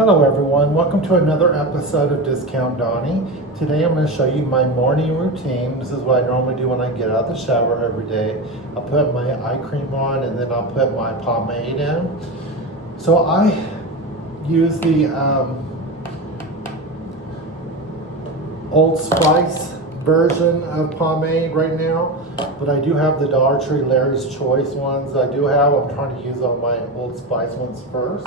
Hello everyone, welcome to another episode of Discount Donnie. Today I'm going to show you my morning routine. This is what I normally do when I get out of the shower every day. I'll put my eye cream on and then I'll put my pomade in. So I use the Old Spice version of pomade right now, but I do have the Dollar Tree Larry's Choice ones. I'm trying to use all my Old Spice ones first.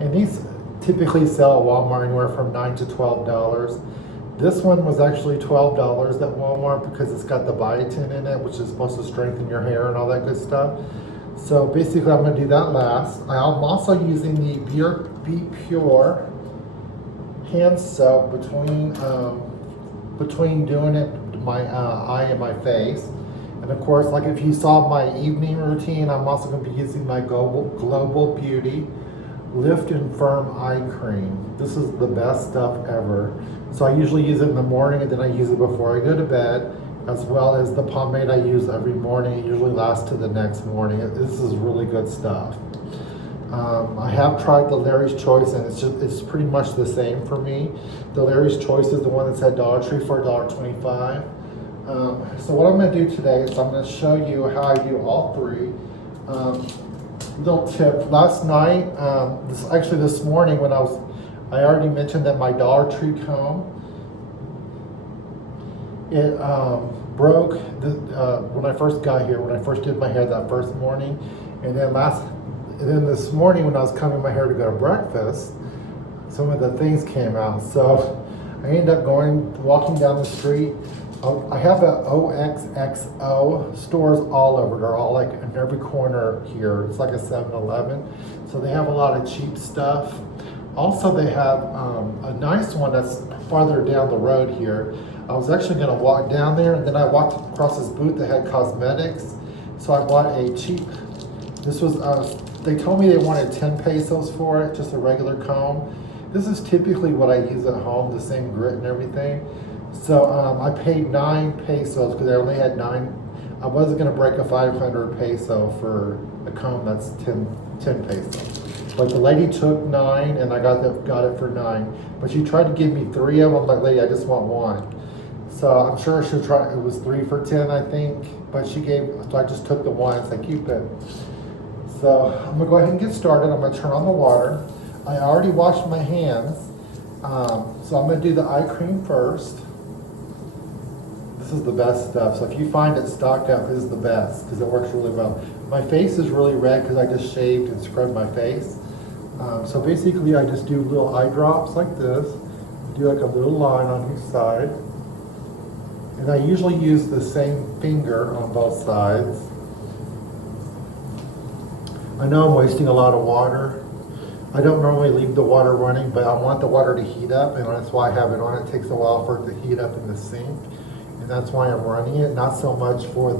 And these typically sell at Walmart anywhere from $9 to $12. This one was actually $12 at Walmart because it's got the biotin in it, which is supposed to strengthen your hair and all that good stuff. So basically I'm going to do that last. I'm also using the Be Pure hand soap between doing it my eye and my face. And of course, like if you saw my evening routine, I'm also going to be using my Global Beauty Lift and Firm Eye Cream. This is the best stuff ever. So I usually use it in the morning and then I use it before I go to bed, as well as the pomade I use every morning. It usually lasts to the next morning. This is really good stuff. I have tried the Larry's Choice and it's pretty much the same for me. The Larry's Choice is the one that's at Dollar Tree for $1.25. So what I'm going to do today is I'm going to show you how I do all three. Little tip, last night, this morning when I already mentioned that my Dollar Tree comb, it broke when I first got here, when I first did my hair that first morning, and then this morning when I was combing my hair to go to breakfast, some of the things came out. So I ended up walking down the street. I have a OXXO stores all over. They're all like in every corner here. It's like a 7-Eleven. So they have a lot of cheap stuff. Also, they have a nice one that's farther down the road here. I was actually going to walk down there, and then I walked across this booth that had cosmetics. So I bought a cheap, they told me they wanted 10 pesos for it, just a regular comb. This is typically what I use at home, the same grit and everything. So I paid 9 pesos because I only had 9. I wasn't going to break a 500 peso for a comb that's 10 pesos. But the lady took 9 and I got it for 9. But she tried to give me 3 of them. I'm like, lady, I just want 1. So I'm sure she'll try. It was 3 for 10, I think. But so I just took the 1 and said, keep it. So I'm going to go ahead and get started. I'm going to turn on the water. I already washed my hands. So I'm going to do the eye cream first. This is the best stuff. So if you find it stocked up, this is the best because it works really well. My face is really red because I just shaved and scrubbed my face. So basically I just do little eye drops like this. Do like a little line on each side. And I usually use the same finger on both sides. I know I'm wasting a lot of water. I don't normally leave the water running, but I want the water to heat up, and that's why I have it on. It takes a while for it to heat up in the sink, and that's why I'm running it. Not so much for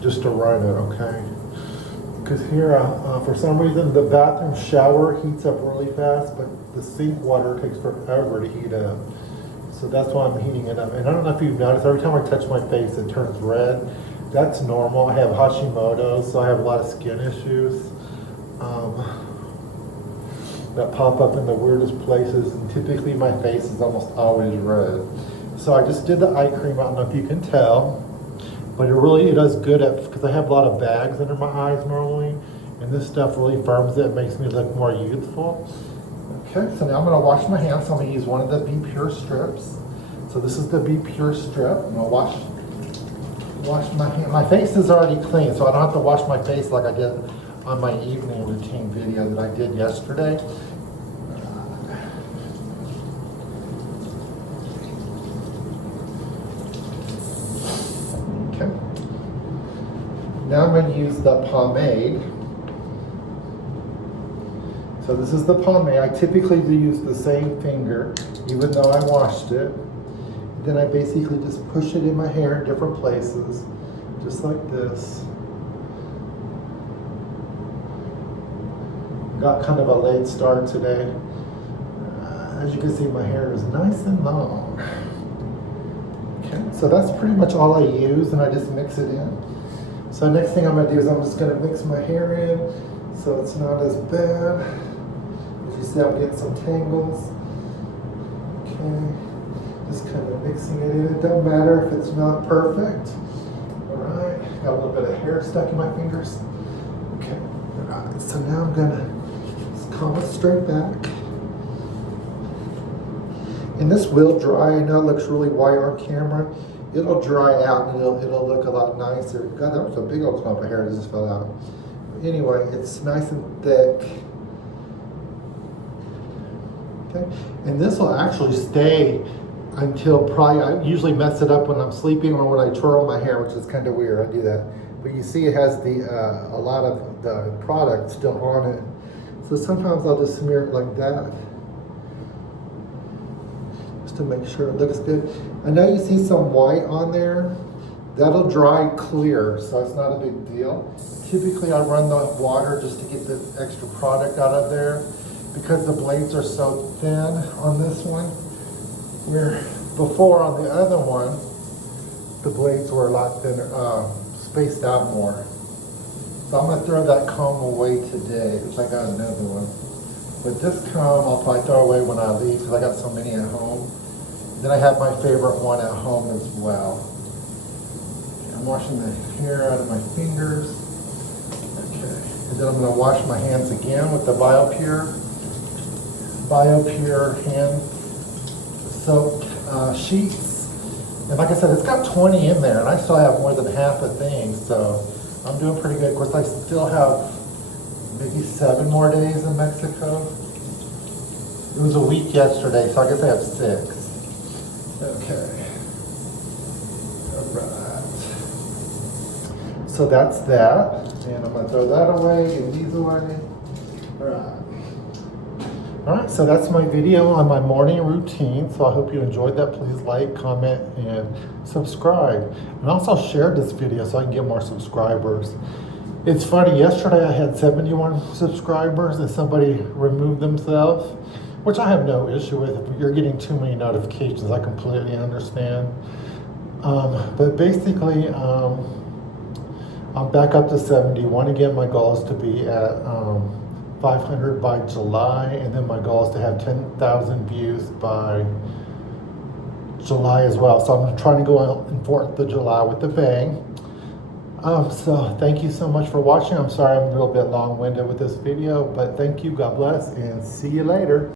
just to run it, okay? Because here, for some reason, the bathroom shower heats up really fast, but the sink water takes forever to heat up. So that's why I'm heating it up. And I don't know if you've noticed, every time I touch my face, it turns red. That's normal. I have Hashimoto's, so I have a lot of skin issues that pop up in the weirdest places, and typically my face is almost always red. So I just did the eye cream. I don't know if you can tell, but it does good because I have a lot of bags under my eyes normally, and this stuff really firms it, makes me look more youthful. Okay, so now I'm going to wash my hands. So I'm going to use one of the Be Pure strips. So this is the Be Pure strip. I'm going to wash my hand. My face is already clean, so I don't have to wash my face like I did on my evening routine video that I did yesterday. Okay. Now I'm going to use the pomade. So this is the pomade. I typically use the same finger, even though I washed it. Then I basically just push it in my hair in different places, just like this. Got kind of a late start today. As you can see, my hair is nice and long. Okay, so that's pretty much all I use, and I just mix it in. So next thing I'm going to do is I'm just going to mix my hair in so it's not as bad. You see I'm getting some tangles. Okay, just kind of mixing it in. It doesn't matter if it's not perfect. All right, got a little bit of hair stuck in my fingers. Okay, all right, so now I'm gonna just comb it straight back. And this will dry. I know it looks really white on camera. It'll dry out and it'll look a lot nicer. God, that was a big old clump of hair that just fell out. Anyway, it's nice and thick. Okay, and this will actually stay until probably, I usually mess it up when I'm sleeping or when I twirl my hair, which is kind of weird. I do that. But you see it has a lot of the product still on it. So sometimes I'll just smear it like that, to make sure it looks good. I know you see some white on there. That'll dry clear, so it's not a big deal. Typically I run the water just to get the extra product out of there because the blades are so thin on this one. Where before on the other one, the blades were a lot thinner, spaced out more. So I'm gonna throw that comb away today because I got another one. But this comb I'll probably throw away when I leave because I got so many at home. Then I have my favorite one at home as well. I'm washing the hair out of my fingers. Okay, and then I'm going to wash my hands again with the BioPure hand soap sheets. And like I said, it's got 20 in there, and I still have more than half the thing, so I'm doing pretty good. Of course, I still have maybe 7 more days in Mexico. It was a week yesterday, so I guess I have 6. Okay. All right. So that's that. And I'm going to throw that away and these away. All right. All right, so that's my video on my morning routine. So I hope you enjoyed that. Please like, comment, and subscribe. And also share this video so I can get more subscribers. It's funny, yesterday I had 71 subscribers and somebody removed themselves, which I have no issue with. If you're getting too many notifications, I completely understand. But basically, I'm back up to 71. Again, my goal is to be at 500 by July, and then my goal is to have 10,000 views by July as well. So I'm trying to go on 4th of July with a bang. So thank you so much for watching. I'm sorry I'm a little bit long-winded with this video, but thank you, God bless, and see you later.